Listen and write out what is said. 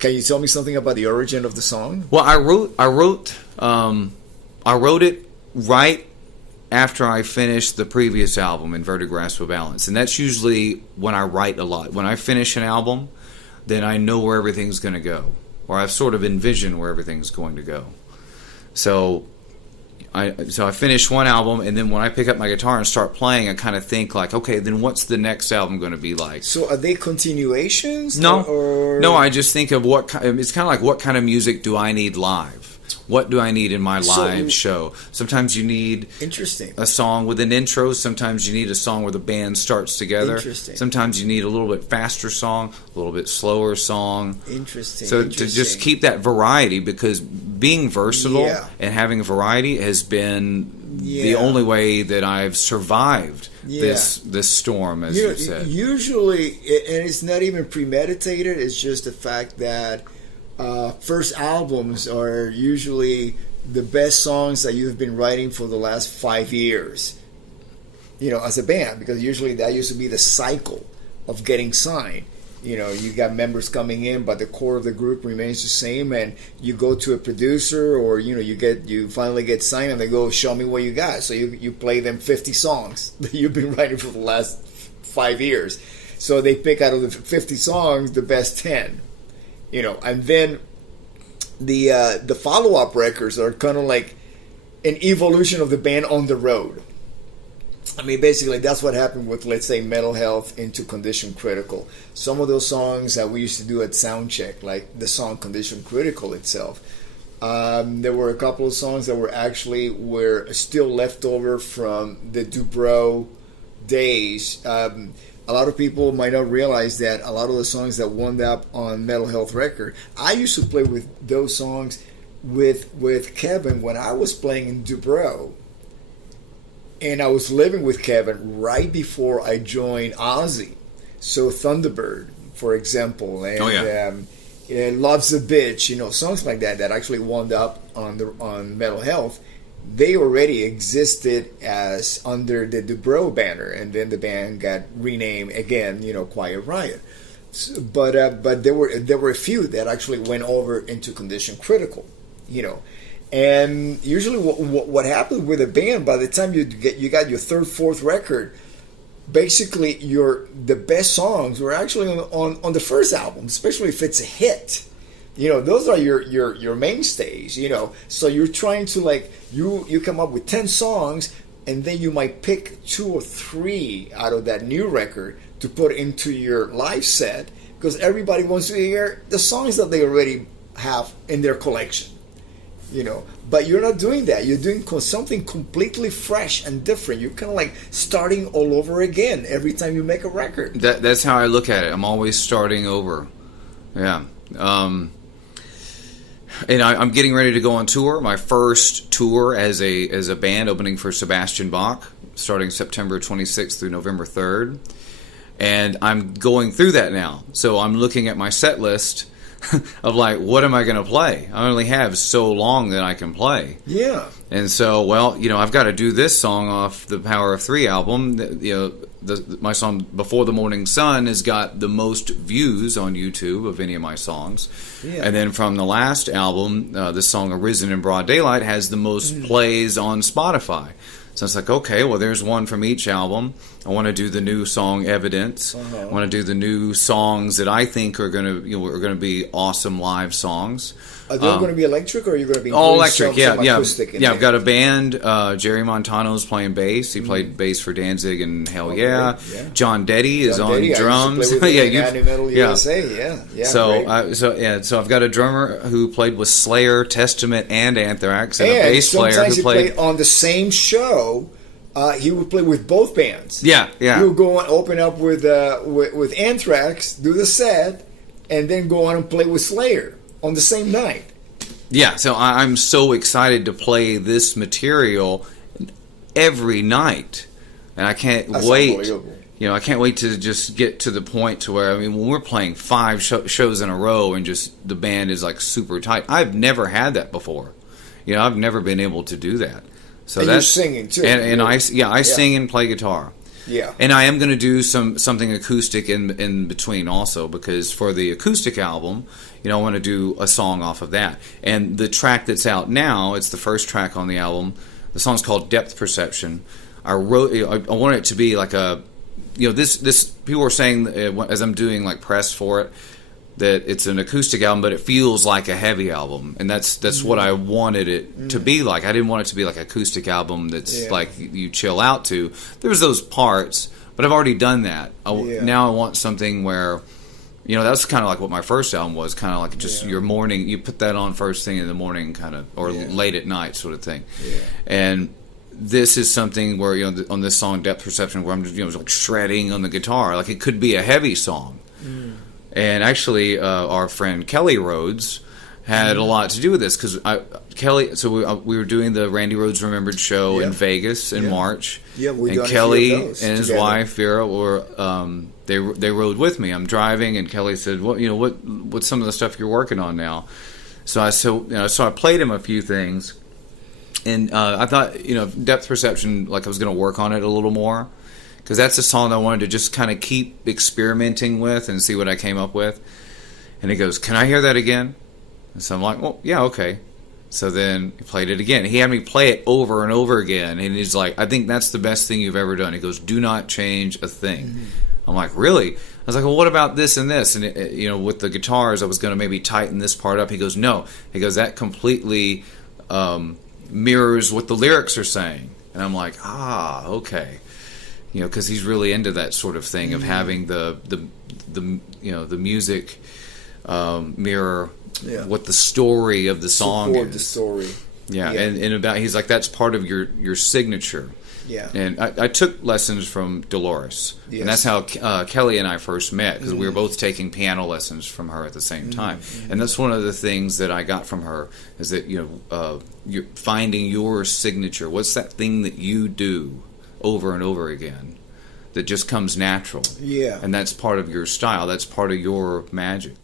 Can you tell me something about the origin of the song? Well, I wrote it right after I finished the previous album, Inverted Grasp of Balance. And that's usually when I write a lot. When I finish an album, then I know where everything's going to go. Or I've sort of envisioned where everything's going to go. So I finish one album, and then when I pick up my guitar and start playing, I kind of think like, okay, then what's the next album going to be like? So are they continuations? No. Or? No, I just think of it's kind of like, what kind of music do I need live? What do I need in my live show? Sometimes you need a song with an intro. Sometimes you need a song where the band starts together. Sometimes you need a little bit faster song, a little bit slower song. So to just keep that variety, because being versatile and having variety has been the only way that I've survived this storm, as you said. Usually, and it's not even premeditated. It's just the fact that first albums are usually the best songs that you've been writing for the last 5 years, as a band, because usually that used to be the cycle of getting signed. You got members coming in, but the core of the group remains the same, and you go to a producer, or you finally get signed, and they go, show me what you got. So you play them 50 songs that you've been writing for the last 5 years. So they pick out of the 50 songs the best 10. And then the follow-up records are kind of like an evolution of the band on the road. I mean, basically, that's what happened with, let's say, Mental Health into Condition Critical. Some of those songs that we used to do at Soundcheck, like the song Condition Critical itself, there were a couple of songs that were still left over from the Dubrow days. A lot of people might not realize that a lot of the songs that wound up on Mental Health record, I used to play with those songs with Kevin when I was playing in Dubrow. And I was living with Kevin right before I joined Ozzy. So Thunderbird, for example, and Love's a Bitch, songs like that actually wound up on Mental Health. They already existed as under the Dubrow banner, and then the band got renamed again, Quiet Riot. But there were a few that actually went over into Condition Critical, And usually, what happened with a band, by the time you got your third, fourth record, basically the best songs were actually on the first album, especially if it's a hit. Those are your mainstays, So you're trying to you come up with 10 songs, and then you might pick 2 or 3 out of that new record to put into your live set, because everybody wants to hear the songs that they already have in their collection, But you're not doing that. You're doing something completely fresh and different. You're kind of like starting all over again every time you make a record. That's how I look at it. I'm always starting over. Yeah. And I'm getting ready to go on tour. My first tour as a band, opening for Sebastian Bach, starting September 26th through November 3rd. And I'm going through that now. So I'm looking at my set list of what am I going to play? I only have so long that I can play. Yeah. And so, I've got to do this song off the Power of Three album. My song Before the Morning Sun has got the most views on YouTube of any of my songs. Yeah. And then from the last album, the song Arisen in Broad Daylight has the most plays on Spotify. So it's like, okay, well, there's one from each album. I want to do the new song Evidence. I want to do the new songs that I think are going to be awesome live songs. Are they going to be electric, or are you going to be all electric? Some acoustic in there? I've got a band. Jerry Montano's playing bass. He played bass for Danzig and Hell Yeah. John Detty is on drums. USA. So I've got a drummer who played with Slayer, Testament, and Anthrax, and a bass player who played on the same show. He would play with both bands. Yeah. He would go and open up with Anthrax, do the set, and then go on and play with Slayer on the same night. Yeah, so I'm so excited to play this material every night, and I can't wait. I can't wait to just get to the point to where, when we're playing 5 shows in a row and just the band is super tight. I've never had that before. I've never been able to do that. So and that's you're singing too. And I sing and play guitar. Yeah. And I am going to do something acoustic in between also, because for the acoustic album, I want to do a song off of that. And the track that's out now, it's the first track on the album. The song's called Depth Perception. I want it to be like a, this people are saying as I'm doing like press for it, that it's an acoustic album, but it feels like a heavy album, and that's what I wanted it to be like. I didn't want it to be like an acoustic album that's like you chill out to. There's those parts, but I've already done that. Now I want something where, that's kind of like what my first album was, kind of like just your morning. You put that on first thing in the morning, kind of, or late at night, sort of thing. Yeah. And this is something where on this song Depth Perception, where I'm just like shredding on the guitar, like it could be a heavy song. And actually, our friend Kelly Rhodes had a lot to do with this, because Kelly. So we were doing the Randy Rhodes Remembered show in Vegas in March. Yeah, and Kelly and his wife Vera were they rode with me. I'm driving, and Kelly said, what's some of the stuff you're working on now? So I played him a few things, and I thought Depth Perception, like I was going to work on it a little more, because that's a song I wanted to just kind of keep experimenting with and see what I came up with. And he goes, "Can I hear that again?" And so I'm like, "Well, yeah, okay." So then he played it again. He had me play it over and over again, and he's like, "I think that's the best thing you've ever done." He goes, "Do not change a thing." I'm like, "Really?" I was like, "Well, what about this and this?" And with the guitars, I was going to maybe tighten this part up. He goes, "No." He goes, "That completely mirrors what the lyrics are saying." And I'm like, okay. Because he's really into that sort of thing of having the music mirror what the story of the song Support is. The story. Yeah. And about, he's like, that's part of your signature. Yeah. And I took lessons from Dolores. Yes. And that's how Kelly and I first met, because we were both taking piano lessons from her at the same time. And that's one of the things that I got from her, is that you're finding your signature. What's that thing that you do over and over again that just comes natural? Yeah. And that's part of your style. That's part of your magic.